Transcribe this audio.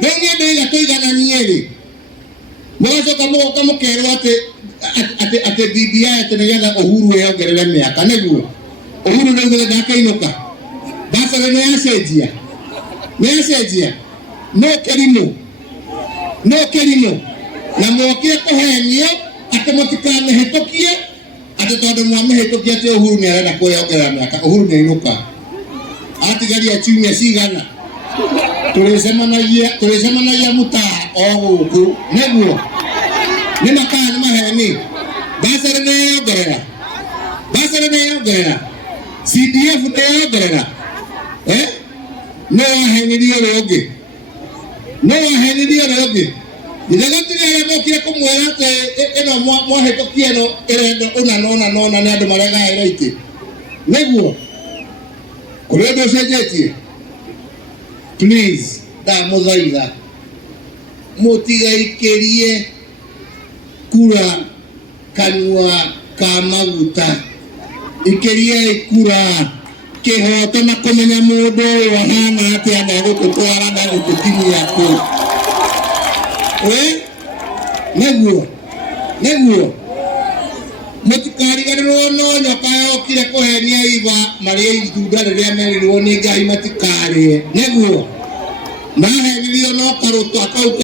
Nĩ ndĩga tũigananie-rĩ, mũgacoka mũgoka mũkerwo atĩ BBI atĩ nĩgetha Uhuru yongerere mĩaka, nĩguo Uhuru nĩguo ndakainũka, Basarĩ nĩyacenjia no kĩrimũ na mokire kũhenio atĩ mũtikamĩhĩtũkie atĩ tondũ mwamĩhĩtũkia atĩ Uhuru nĩarenda kwĩyongerera mĩaka. Uhuru nĩainũka, atigaria ciumia cigana, tũrĩcemanagia mũtaa o gũkũ, nĩguo nĩ makaya nĩ maheni. Basarĩ nĩyongerera, CDF nĩyongerera, no wahenirie ũrĩa ũngĩ. Githĩ gũtirĩ arĩa mokire kũmwĩra atĩ ĩno mwahĩtũkia ĩno ĩrenda ũna nĩ andũ maregaĩra itĩ, nĩguo kũrĩ ũndũ ũcenjetie? Please, ndamũthaitha mũtigaikĩrie kura kanua ka maguta, ikĩriai kura kĩhoto na kũmenya mũndũ ũyũ ahana atĩa na gũtũtwara na gũtũkinyia kũ. Nĩguo mũtikariganĩrwo no nyoka yokire kũhenia iva marĩe itunda rĩrĩa merirwo nĩ Ngai matikarĩe, nĩguo mahenirio no karũtwa kau